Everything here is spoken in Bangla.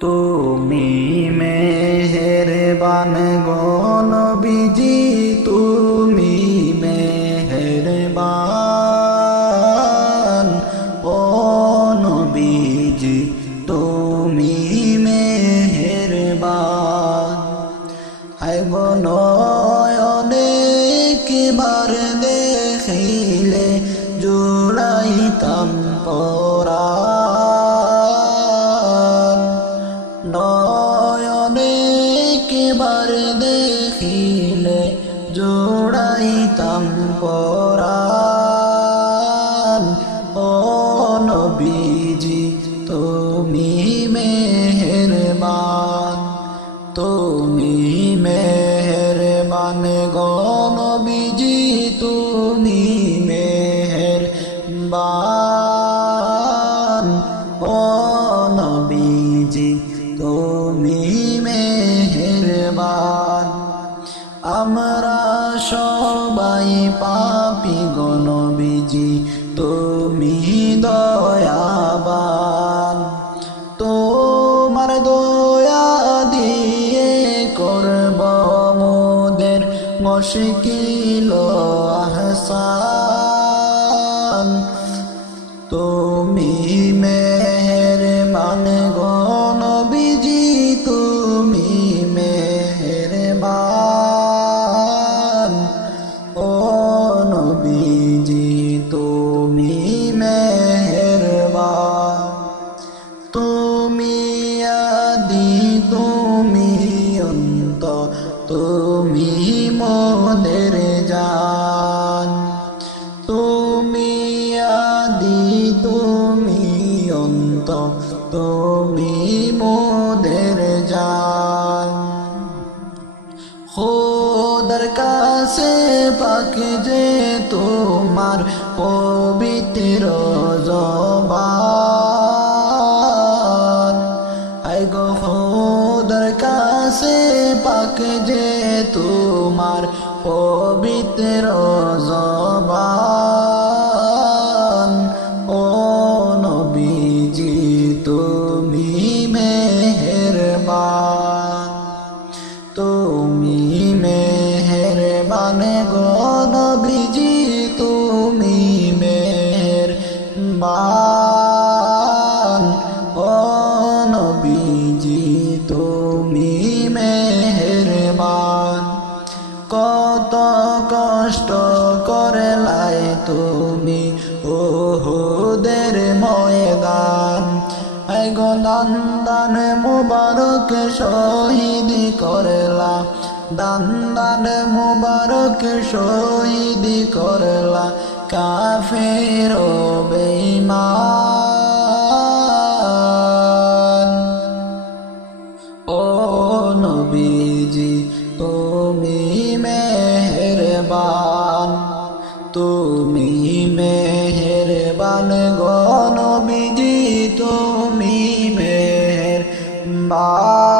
তুমি মেহেরবান গো নবীজি, তুমি মেহেরবান ও নবীজি, তুমি মেহেরবান। হায় গো অনেকবার দেখিলে জুড়াইতাম পরাণ, অনেকবার দেখিলে জোড়াইতাম পরাণ। ও নবীজি তুমি মেহেরবান, তুমি মেহেরবান গো নবীজি, তুমি মেহেরবান ও নবীজি, তুমি মেহেরবান। আমরা সবাই পাপী গো নবীজি, তুমি দয়াবান। তোমার দয়া দিয়ে করব মোদের মুশকিল আহসান। তুমি মেহেরবান গো নবীজি, তুমি মেহেরবান ও নবীজি, তুমি মেহেরবান। তুমি আদি তুমি অন্ত, তুমি মোদের জান। তুমি আদি তুমি অন্ত, তুমি মোদের জান। খোদার কাছে পাক যে তোমার পবিত্র জবান। আয় গো খোদার কাছে পাক যে তোমার পবিত্র জবান। ও নবীজি তুমি মেহেরবান, তুমি মেহেরবান গো নবীজি, তুমি মেহেরবান ও নবীজি, তুমি মেহেরবান। কত কষ্ট করলাই তুমি উহুদের ময়দান। আয় গো দান দান মুবারক শহীদ করলা, দান দান মুবারক শহীদ করলা কাফের ও বেঈমান। ও নবীজি তুমি মেহেরবান, তুমি মেহেরবান গো নবীজি, তুমি মেহেরবান।